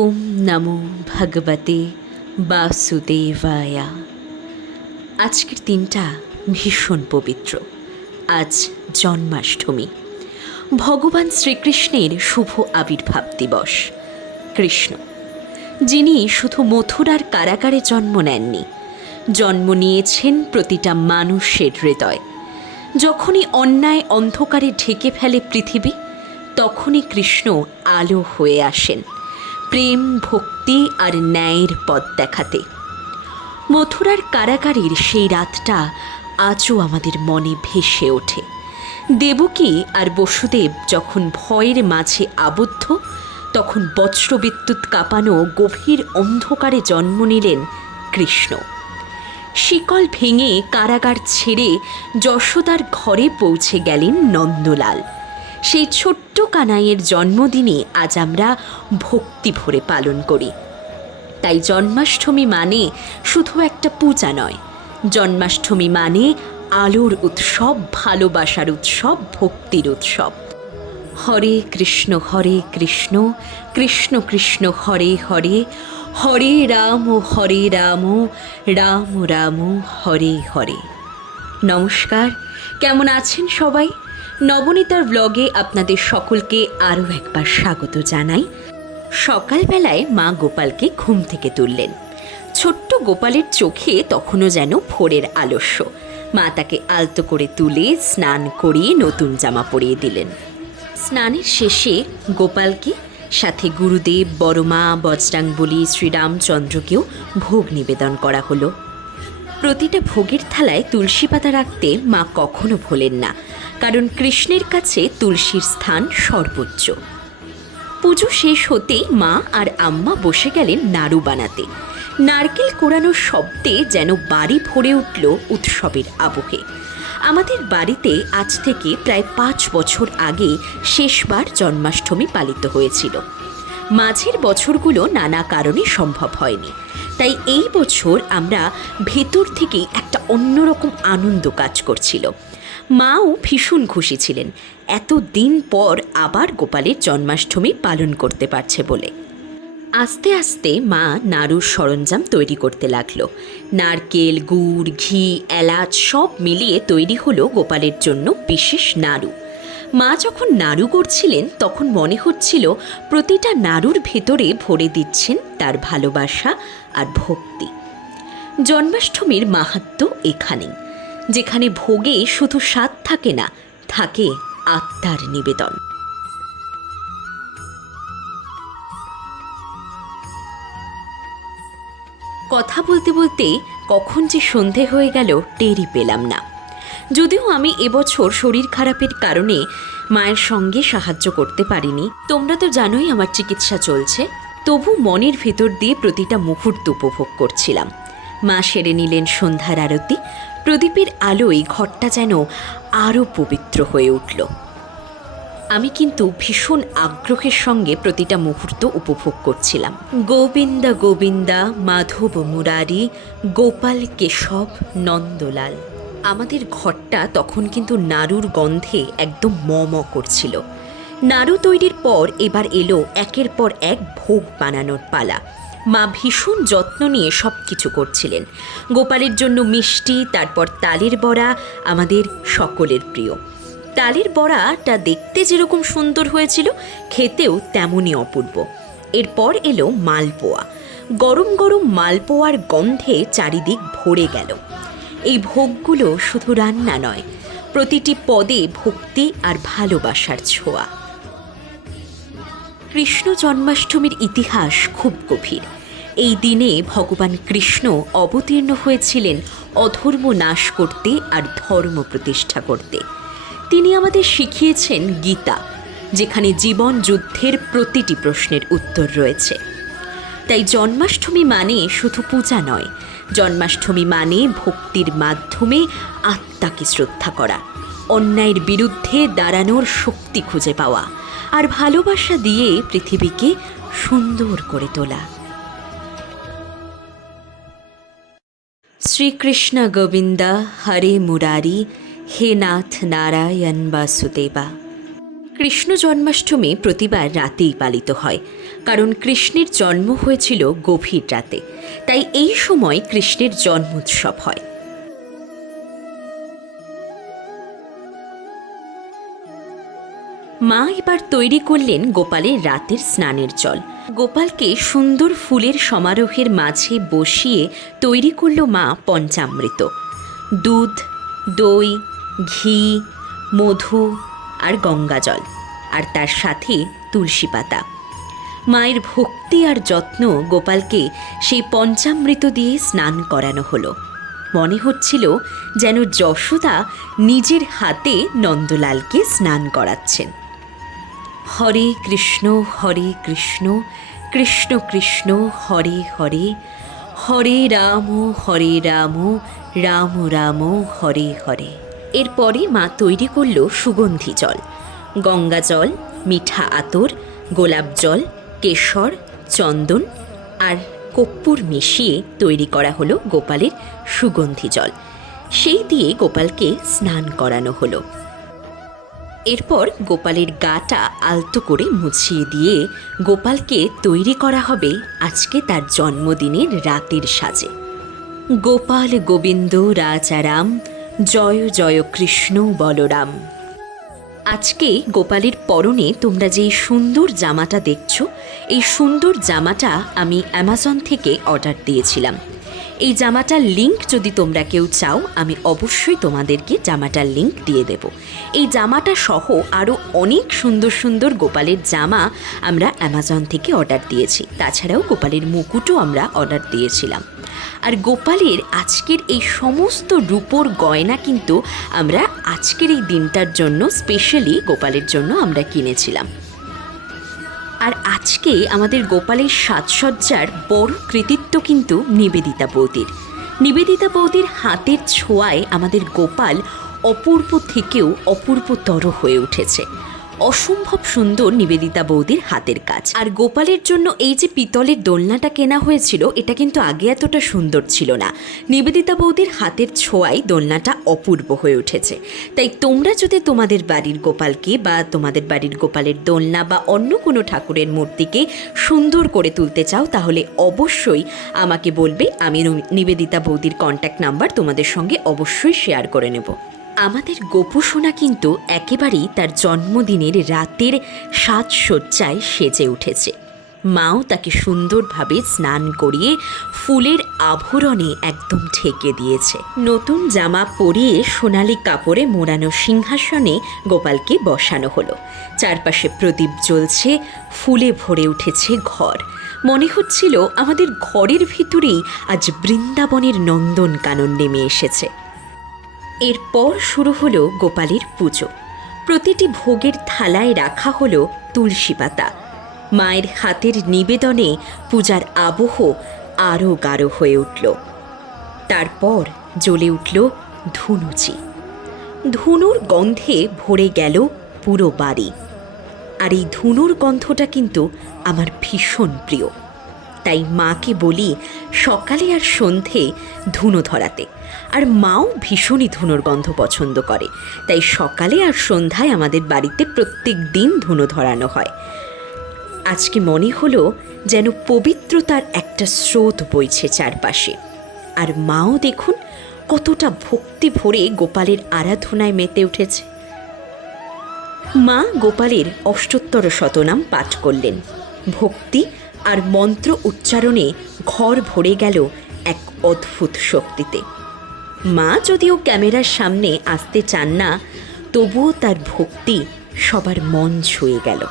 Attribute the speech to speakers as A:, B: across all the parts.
A: ওম নমো ভগবতে বাসুদেবায়া আজকের দিনটা ভীষণ পবিত্র আজ জন্মাষ্টমী ভগবান শ্রীকৃষ্ণের শুভ আবির্ভাব দিবস কৃষ্ণ যিনি শুধু মথুরার কারাগারে জন্ম নেননি জন্ম নিয়েছেন প্রতিটা মানুষের হৃদয় যখনই অন্যায় অন্ধকারে ঢেকে ফেলে পৃথিবী তখনই কৃষ্ণ আলো হয়ে আসেন প্রেম ভক্তি আর ন্যায়ের পথ দেখাতে মথুরার কারাকারির সেই রাতটা আজও আমাদের মনে ভেসে ওঠে দেবকী আর বসুদেব যখন ভয়ের মাঝে আবদ্ধ তখন বজ্রবিদ্যুৎ কাঁপানো গভীর অন্ধকারে জন্ম নিলেন কৃষ্ণ শিকল ভেঙে কারাগার ছেড়ে যশোদার ঘরে পৌঁছে গেলেন নন্দলাল সেই ছোট্ট কানাইয়ের জন্মদিনে আজ আমরা ভক্তি ভরে পালন করি তাই জন্মাষ্টমী মানে শুধু একটা পূজা নয় জন্মাষ্টমী মানে আলোর উৎসব ভালোবাসার উৎসব ভক্তির উৎসব হরে কৃষ্ণ হরে কৃষ্ণ কৃষ্ণ কৃষ্ণ হরে হরে হরে রাম হরে রাম রাম রাম হরে হরে নমস্কার কেমন আছেন সবাই নবনীতার ব্লগে আপনাদের সকলকে আরও একবার স্বাগত জানাই সকালবেলায় মা গোপালকে ঘুম থেকে তুললেন ছোট্ট গোপালের চোখে তখনও যেন ভোরের আলস্য মা তাকে আলতো করে তুলে স্নান করিয়ে নতুন জামা পরিয়ে দিলেন স্নানের শেষে গোপালকে সাথে গুরুদেব বড়মা বজরাঙ্গবলী শ্রীরামচন্দ্রকেও ভোগ নিবেদন করা হলো প্রতিটা ভোগের থালায় তুলসী পাতা রাখতে মা কখনো ভোলেন না কারণ কৃষ্ণের কাছে তুলসীর স্থান সর্বোচ্চ পুজো শেষ হতেই মা আর আম্মা বসে গেলেন নাড়ু বানাতে নারকেল কোড়ানোর শব্দে যেন বাড়ি ভরে উঠল উৎসবের আবহে আমাদের বাড়িতে আজ থেকে প্রায় পাঁচ বছর আগে শেষবার জন্মাষ্টমী পালিত হয়েছিল মাঝের বছরগুলো নানা কারণে সম্ভব হয়নি তাই এই বছর আমরা ভেতর থেকেই একটা অন্যরকম আনন্দ কাজ করছিল মাও ভীষণ খুশি ছিলেন এত দিন পর আবার গোপালের জন্মাষ্টমী পালন করতে পারছে বলে আস্তে আস্তে মা নাড়ুর সরঞ্জাম তৈরি করতে লাগলো নারকেল গুড় ঘি এলাচ সব মিলিয়ে তৈরি হলো গোপালের জন্য বিশেষ নাড়ু মা যখন নাড়ু করছিলেন তখন মনে হচ্ছিল প্রতিটা নাড়ুর ভেতরে ভরে দিচ্ছেন তার ভালোবাসা আর ভক্তি জন্মাষ্টমীর মাহাত্ম এখানেই যেখানে ভোগে শুধু স্বাদ থাকে না থাকে আত্মার নিবেদন কথা বলতে বলতে কখন যে সন্ধে হয়ে গেল টেরি পেলাম না যদিও আমি এবছর শরীর খারাপের কারণে মায়ের সঙ্গে সাহায্য করতে পারিনি তোমরা তো জানোই আমার চিকিৎসা চলছে তবু মনের ভেতর দিয়ে প্রতিটা মুহূর্ত উপভোগ করছিলাম মা সেরে নিলেন সন্ধ্যার আরতি প্রদীপের আলোয় ঘরটা যেন আরও পবিত্র হয়ে উঠল আমি কিন্তু ভীষণ আগ্রহের সঙ্গে প্রতিটা মুহূর্ত উপভোগ করছিলাম গোবিন্দা গোবিন্দা মাধব মুরারি গোপাল কেশব নন্দলাল আমাদের ঘরটা তখন কিন্তু নাড়ুর গন্ধে একদম ম করছিল নাড়ু তৈরির পর এবার এলো একের পর এক ভোগ বানানোর পালা মা ভীষণ যত্ন নিয়ে সব কিছু করছিলেন গোপালের জন্য মিষ্টি তারপর তালের বড়া আমাদের সকলের প্রিয় তালের বড়াটা দেখতে যেরকম সুন্দর হয়েছিল খেতেও তেমনই অপূর্ব এরপর এলো মালপোয়া গরম গরম মালপোয়ার গন্ধে চারিদিক ভরে গেল এই ভোগগুলো শুধু রান্না নয় প্রতিটি পদে ভক্তি আর ভালোবাসার ছোঁয়া কৃষ্ণ জন্মাষ্টমীর ইতিহাস খুব গভীর এই দিনে ভগবান কৃষ্ণ অবতীর্ণ হয়েছিলেন অধর্ম নাশ করতে আর ধর্ম প্রতিষ্ঠা করতে তিনি আমাদের শিখিয়েছেন গীতা যেখানে জীবন যুদ্ধের প্রতিটি প্রশ্নের উত্তর রয়েছে তাই জন্মাষ্টমী মানে শুধু পূজা নয় জন্মাষ্টমী মানে ভক্তির মাধ্যমে আত্মাকে শ্রদ্ধা করা অন্যায়ের বিরুদ্ধে দাঁড়ানোর শক্তি খুঁজে পাওয়া আর ভালোবাসা দিয়ে পৃথিবীকে সুন্দর করে তোলা শ্রীকৃষ্ণ গোবিন্দা হরে মুরারি হে নাথ নারায়ণ বাসুদেবা কৃষ্ণ জন্মাষ্টমী প্রতিবার রাতেই পালিত হয় কারণ কৃষ্ণের জন্ম হয়েছিল গভীর রাতে তাই এই সময় কৃষ্ণের জন্মোৎসব হয় মা এবার তৈরি করলেন গোপালের রাতের স্নানের জল গোপালকে সুন্দর ফুলের সমারোহের মাঝে বসিয়ে তৈরি করল মা পঞ্চামৃত দুধ দই ঘি মধু আর গঙ্গা জল আর তার সাথে তুলসী পাতা মায়ের ভক্তি আর যত্ন গোপালকে সেই পঞ্চামৃত দিয়ে স্নান করানো হলো মনে হচ্ছিল যেন যশোদা নিজের হাতে নন্দলালকে স্নান করাচ্ছেন হরে কৃষ্ণ হরে কৃষ্ণ কৃষ্ণ কৃষ্ণ হরে হরে হরে রাম হরে রাম রাম রাম হরে হরে এরপরে মা তৈরি করল সুগন্ধি জল গঙ্গা জল মিঠা আতর গোলাপ জল কেশর চন্দন আর কপ্পুর মিশিয়ে তৈরি করা হলো গোপালের সুগন্ধি জল সেই দিয়ে গোপালকে স্নান করানো হলো এরপর গোপালের গাটা আলতো করে মুছিয়ে দিয়ে গোপালকে তৈরি করা হবে আজকে তার জন্মদিনের রাতের সাজে গোপাল গোবিন্দ রাজারাম জয় জয় কৃষ্ণ বলরাম আজকে গোপালের পরনে তোমরা যে সুন্দর জামাটা দেখছো এই সুন্দর জামাটা আমি অ্যামাজন থেকে অর্ডার দিয়েছিলাম এই জামাটার লিঙ্ক যদি তোমরা কেউ চাও আমি অবশ্যই তোমাদেরকে জামাটার লিঙ্ক দিয়ে দেব এই জামাটা সহ আরও অনেক সুন্দর সুন্দর গোপালের জামা আমরা অ্যামাজন থেকে অর্ডার দিয়েছি তাছাড়াও গোপালের মুকুটও আমরা অর্ডার দিয়েছিলাম আর গোপালের আজকের এই সমস্ত রূপোর গয়না কিন্তু আমরা আজকের এই দিনটার জন্য স্পেশালি গোপালের জন্য আমরা কিনেছিলাম আর আজকে আমাদের গোপালের সাজসজ্জার বড় কৃতিত্ব কিন্তু নিবেদিতা বৌদির নিবেদিতা বৌদির হাতের ছোঁয়ায় আমাদের গোপাল অপূর্ব থেকেও অপূর্বতর হয়ে উঠেছে অসম্ভব সুন্দর নিবেদিতা বৌদির হাতের কাজ আর গোপালের জন্য এই যে পিতলের দোলনাটা কেনা হয়েছিল এটা কিন্তু আগে এতটা সুন্দর ছিল না নিবেদিতা বৌদির হাতের ছোঁয়ায় দোলনাটা অপূর্ব হয়ে উঠেছে তাই তোমরা যদি তোমাদের বাড়ির গোপালকে বা তোমাদের বাড়ির গোপালের দোলনা বা অন্য কোনো ঠাকুরের মূর্তিকে সুন্দর করে তুলতে চাও তাহলে অবশ্যই আমাকে বলবে আমি নিবেদিতা বৌদির কন্ট্যাক্ট নাম্বার তোমাদের সঙ্গে অবশ্যই শেয়ার করে নেব আমাদের গোপুসোনা কিন্তু একেবারেই তার জন্মদিনের রাতের সাজসজ্জায় সেজে উঠেছে মাও তাকে সুন্দরভাবে স্নান করিয়ে ফুলের আভরণে একদম ঠেকে দিয়েছে নতুন জামা পরিয়ে সোনালি কাপড়ে মোড়ানো সিংহাসনে গোপালকে বসানো হলো চারপাশে প্রদীপ জ্বলছে ফুলে ভরে উঠেছে ঘর মনে হচ্ছিল আমাদের ঘরের ভিতরেই আজ বৃন্দাবনের নন্দন কানন নেমে এসেছে এরপর শুরু হলো গোপালের পুজো প্রতিটি ভোগের থালায় রাখা হলো তুলসী পাতা মায়ের হাতের নিবেদনে পূজার আবহ আরও গাঢ় হয়ে উঠল তারপর জ্বলে উঠল ধুনুচি ধুনুর গন্ধে ভরে গেল পুরো বাড়ি আর এই ধুনুর গন্ধটা কিন্তু আমার ভীষণ প্রিয় তাই মাকে বলি সকালে আর সন্ধে ধুনো ধরাতে আর মাও ভীষণই ধুনোর গন্ধ পছন্দ করে তাই সকালে আর সন্ধ্যায় আমাদের বাড়িতে প্রত্যেক দিন ধুনো ধরানো হয় আজকে মনে হলো যেন পবিত্রতার একটা স্রোত বইছে চারপাশে আর মাও দেখুন কতটা ভক্তি ভরে গোপালের আরাধনায় মেতে উঠেছে মা গোপালের অষ্টোত্তর শতনাম পাঠ করলেন ভক্তি আর মন্ত্র উচ্চারণে ঘর ভরে গেল এক অদ্ভুত শক্তিতে মা যদিও ক্যামেরার সামনে আসতে চান না তবুও তার ভক্তি সবার মন ছুঁয়ে গেল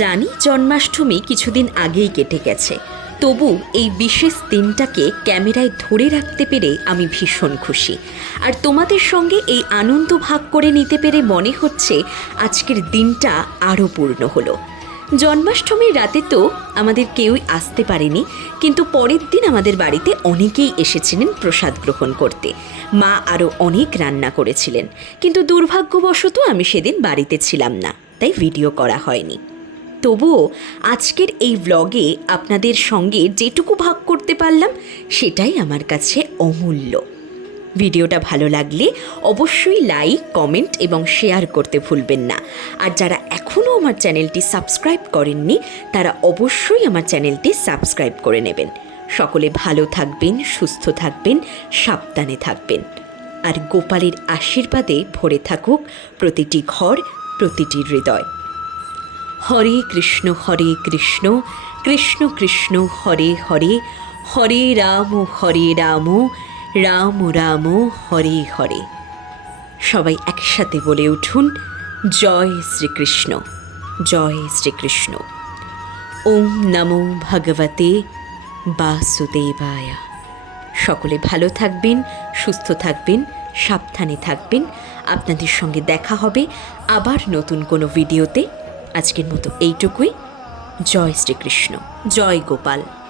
A: জানি জন্মাষ্টমী কিছুদিন আগেই কেটে গেছে তবু এই বিশেষ দিনটাকে ক্যামেরায় ধরে রাখতে পেরে আমি ভীষণ খুশি আর তোমাদের সঙ্গে এই আনন্দ ভাগ করে নিতে পেরে মনে হচ্ছে আজকের দিনটা আরও পূর্ণ হলো জন্মাষ্টমীর রাতে তো আমাদের কেউই আসতে পারেনি কিন্তু পরের দিন আমাদের বাড়িতে অনেকেই এসেছিলেন প্রসাদ গ্রহণ করতে মা আরও অনেক রান্না করেছিলেন কিন্তু দুর্ভাগ্যবশত আমি সেদিন বাড়িতে ছিলাম না তাই ভিডিও করা হয়নি তবুও আজকের এই ব্লগে আপনাদের সঙ্গে যেটুকু ভাগ করতে পারলাম সেটাই আমার কাছে অমূল্য ভিডিওটা ভালো লাগলে অবশ্যই লাইক কমেন্ট এবং শেয়ার করতে ভুলবেন না আর যারা এখনও আমার চ্যানেলটি সাবস্ক্রাইব করেননি তারা অবশ্যই আমার চ্যানেলটি সাবস্ক্রাইব করে নেবেন সকলে ভালো থাকবেন সুস্থ থাকবেন সাবধানে থাকবেন আর গোপালের আশীর্বাদে ভরে থাকুক প্রতিটি ঘর প্রতিটি হৃদয় হরে কৃষ্ণ হরে কৃষ্ণ কৃষ্ণ কৃষ্ণ হরে হরে হরে রাম হরে রাম রাম রাম হরে হরে সবাই একসাথে বলে উঠুন জয় শ্রীকৃষ্ণ জয় শ্রীকৃষ্ণ ওম নমো ভগবতে বাসুদেবায়া সকলে ভালো থাকবেন সুস্থ থাকবেন সাবধানে থাকবেন আপনাদের সঙ্গে দেখা হবে আবার নতুন কোনো ভিডিওতে আজকের মতো এইটুকুই জয় শ্রীকৃষ্ণ জয় গোপাল